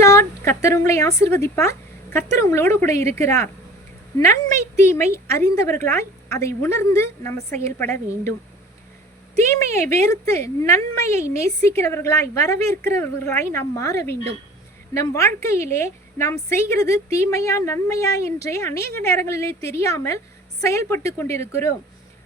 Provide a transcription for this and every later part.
பிரைஸ்லாட் கத்தர் உங்களை ஆசிர்வதிப்பார் கத்தர் உங்களோடு கூட இருக்கிறார். நன்மை தீமை அறிந்தவர்களாய் அதை உணர்ந்து நம்ம செயல்பட வேண்டும். தீமையை வெறுத்து நன்மையை நேசிக்கிறவர்களாய் வரவேற்கிறவர்களாய் நாம் மாற வேண்டும். நம் வாழ்க்கையிலே நாம் செய்கிறது தீமையா நன்மையா என்றே அநேக நேரங்களிலே தெரியாமல் செயல்பட்டு கொண்டிருக்கிறோம்.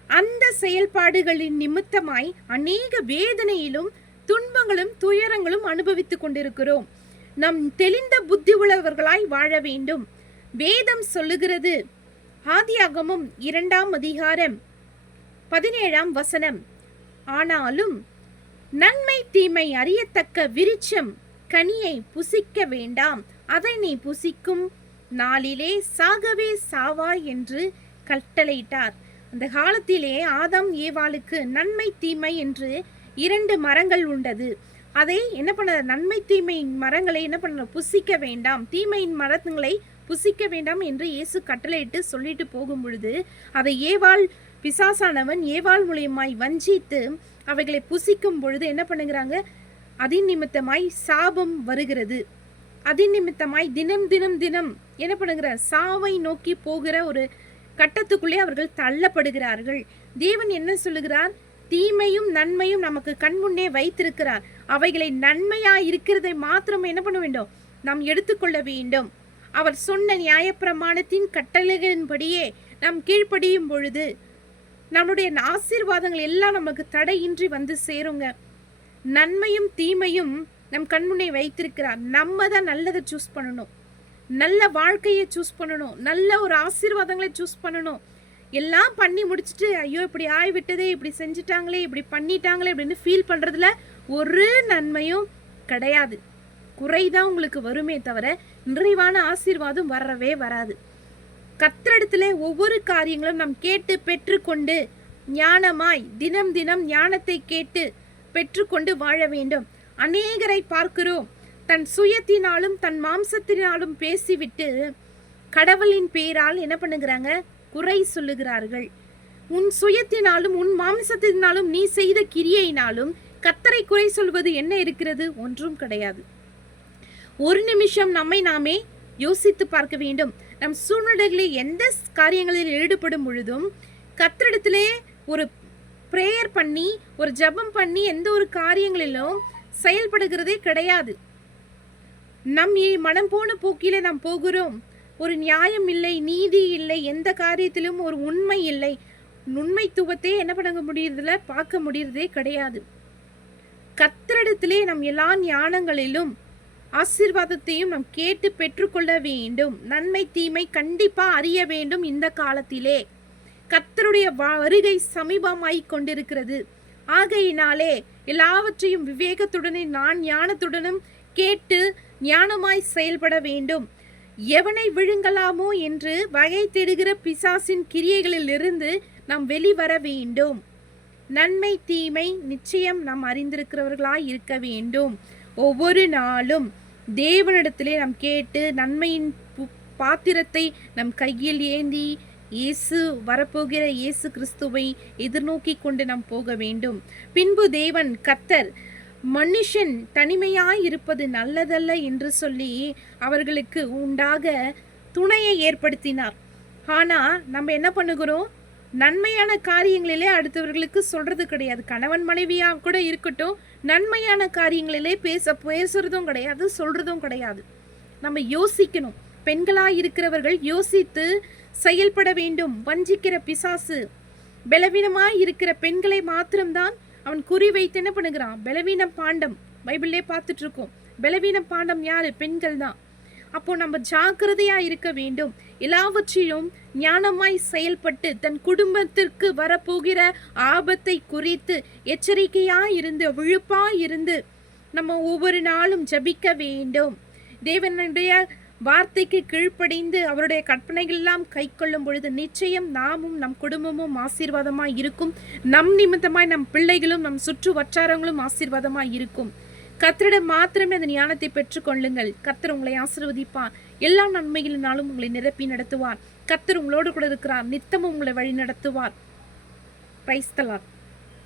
அந்த செயல்பாடுகளின் நிமித்தமாய் அநேக வேதனையிலும் துன்பங்களும் துயரங்களும் அனுபவித்துக் கொண்டிருக்கிறோம். நம் தெளிந்த புத்தி உள்ளவர்களாய் வாழ வேண்டும். வேதம் சொல்லுகிறது. ஆதியாகமும் இரண்டாம் அதிகாரம் பதினேழாம் வசனம். ஆனாலும் நன்மை தீமை அறியத்தக்க விருட்சம் கனியை புசிக்க வேண்டாம். அதை நீ புசிக்கும் நாளிலே சாகவே சாவாய் என்று கட்டளையிட்டார். அந்த காலத்திலே ஆதாம் ஏவாளுக்கு நன்மை தீமை என்று இரண்டு மரங்கள் உண்டது. அதை என்ன பண்ண நன்மை தீமையின் மரங்களை என்ன பண்ண புசிக்க வேண்டாம். தீமையின் மரங்களை புசிக்க வேண்டாம் என்று இயேசு கட்டளையிட்டு சொல்லிட்டு போகும் பொழுது அதை ஏவாள் பிசாசானவன் ஏவாள் மூலியமாய் வஞ்சித்து அவைகளை புசிக்கும் பொழுது என்ன பண்ணுகிறாங்க? அதின் நிமித்தமாய் சாபம் வருகிறது. அதின் நிமித்தமாய் தினம் தினம் தினம் என்ன பண்ணுகிற சாவை நோக்கி போகிற ஒரு கட்டத்துக்குள்ளே அவர்கள் தள்ளப்படுகிறார்கள். தேவன் என்ன சொல்லுகிறார்? தீமையும் நன்மையும் நமக்கு கண்முன்னே வைத்திருக்கிறார். அவைகளை நன்மையா இருக்கிறதை மாத்திரம் என்ன பண்ண வேண்டும்? நாம் எடுத்துக்கொள்ள வேண்டும். அவர் சொன்ன நியாயப்பிரமாணத்தின் கட்டளைகளின்படியே நாம் கீழ்ப்படியும் பொழுது நம்முடைய ஆசீர்வாதங்கள் எல்லாம் நமக்கு தடையின்றி வந்து சேருங்க. நன்மையும் தீமையும் நம் கண்முன்னே வைத்திருக்கிறார். நம்ம தான் நல்லதை சூஸ் பண்ணணும். நல்ல வாழ்க்கையை சூஸ் பண்ணணும். நல்ல ஒரு ஆசீர்வாதங்களை சூஸ் பண்ணணும். எல்லாம் பண்ணி முடிச்சுட்டு ஐயோ இப்படி ஆகிவிட்டதே இப்படி செஞ்சுட்டாங்களே இப்படி பண்ணிட்டாங்களே அப்படின்னு ஃபீல் பண்ணுறதுல ஒரு நன்மையும் கிடையாது. குறைதான் உங்களுக்கு வருமே தவிர நிறைவான ஆசீர்வாதம் வரவே வராது. கத்திரடத்துல ஒவ்வொரு காரியங்களும் நாம் கேட்டு பெற்றுக்கொண்டு ஞானமாய் தினம் தினம் ஞானத்தை கேட்டு பெற்றுக்கொண்டு வாழ வேண்டும். அநேகரை பார்க்கிறோம் தன் சுயத்தினாலும் தன் மாம்சத்தினாலும் பேசிவிட்டு கடவுளின் பெயரால் என்ன பண்ணுகிறாங்க? குறை சொல்லுகிறார்கள். உன் சுயத்தினாலும் உன் மாம்சத்தினாலும் நீ செய்த கிரியையினாலும் கத்தரை குறை சொல்வது என்ன இருக்கிறது? ஒன்றும் கிடையாது. ஒரு நிமிஷம் நம்மை நாமே யோசித்து பார்க்க வேண்டும். நம் சூழ்நிலைகளில் எந்த காரியங்களில் ஈடுபடும் பொழுதும் கத்திரிடத்திலே ஒரு ப்ரேயர் பண்ணி ஒரு ஜபம் பண்ணி எந்த ஒரு காரியங்களிலும் செயல்படுகிறதே கிடையாது. நம் மனம் போன போக்கிலே நாம் போகிறோம். ஒரு நியாயம் இல்லை நீதி இல்லை எந்த காரியத்திலும் ஒரு உண்மை இல்லை. உண்மைத்துவத்தையே என்ன பண்ண முடியறதில்ல பார்க்க முடியறதே கிடையாது. கத்திரிடத்திலே நம் எல்லா ஞானங்களிலும் ஆசீர்வாதத்தையும் நாம் கேட்டு பெற்றுக்கொள்ள வேண்டும். நன்மை தீமை கண்டிப்பாக அறிய வேண்டும் இந்த காலத்திலே. கத்தருடைய வருகை சமீபமாய் கொண்டிருக்கிறது. ஆகையினாலே எல்லாவற்றையும் விவேகத்துடனே நான் ஞானத்துடனும் கேட்டு ஞானமாய் செயல்பட வேண்டும். எவனை விழுங்கலாமோ என்று வகை தேடுகிற பிசாசின் கிரியைகளிலிருந்து நாம் வெளிவர வேண்டும். நன்மை தீமை நிச்சயம் நாம் அறிந்திருக்கிறவர்களாய் இருக்க வேண்டும். ஒவ்வொரு நாளும் தேவனிடத்திலே நாம் கேட்டு நன்மையின் பு- பாத்திரத்தை நம் கையில் ஏந்தி இயேசு வரப்போகிற இயேசு கிறிஸ்துவை எதிர்நோக்கி கொண்டு நாம் போக வேண்டும். பின்பு தேவன் கத்தர் மனுஷன் தனிமையாய் இருப்பது நல்லதல்ல என்று சொல்லி அவர்களுக்கு உண்டாக துணையை ஏற்படுத்தினார். ஆனால் நம்ம என்ன பண்ணுகிறோம்? நன்மையான காரியங்களிலே அடுத்தவர்களுக்கு சொல்கிறது கிடையாது. கணவன் மனைவியாக கூட இருக்கட்டும் நன்மையான காரியங்களிலே பேச பேசுறதும் கிடையாது சொல்கிறதும் கிடையாது. நம்ம யோசிக்கணும். பெண்களாக இருக்கிறவர்கள் யோசித்து செயல்பட வேண்டும். வஞ்சிக்கிற பிசாசு பலவீனமாக இருக்கிற பெண்களை மாத்திரம்தான் அவன் குறி வைத்து என்ன பண்ணுகிறான்? பலவீனம் பாண்டம். பைபிள்லே பார்த்துட்டு இருக்கோம் பலவீனம் பாண்டம் யாரு? பெண்கள் தான். அப்போ நம்ம ஜாக்கிரதையா இருக்க வேண்டும். எல்லாவற்றிலும் ஞானமாய் செயல்பட்டு தன் குடும்பத்திற்கு வரப்போகிற ஆபத்தை குறித்து எச்சரிக்கையாக இருந்து விழுப்பாக இருந்து நம்ம ஒவ்வொரு நாளும் ஜபிக்க வேண்டும். தேவனுடைய வார்த்தைக்கு கீழ்ப்படிந்து அவருடைய கற்பனைகள் எல்லாம் கை கொள்ளும் பொழுது நிச்சயம் நாமும் நம் குடும்பமும் ஆசீர்வாதமாக இருக்கும். நம் நிமித்தமாய் நம் பிள்ளைகளும் நம் சுற்று வட்டாரங்களும் ஆசீர்வாதமாக இருக்கும். கத்தரிடம் மாத்திரமே அந்த ஞானத்தை பெற்றுக்கொள்ளுங்கள் கத்தர் உங்களை ஆசீர்வதிப்பார். எல்லா நன்மைகளினாலும் உங்களை நிரப்பி நடத்துவார். கத்தர் உங்களோடு கூட இருக்கிறார். நித்தமும் உங்களை வழி நடத்துவார் பிரைஸ்தலார்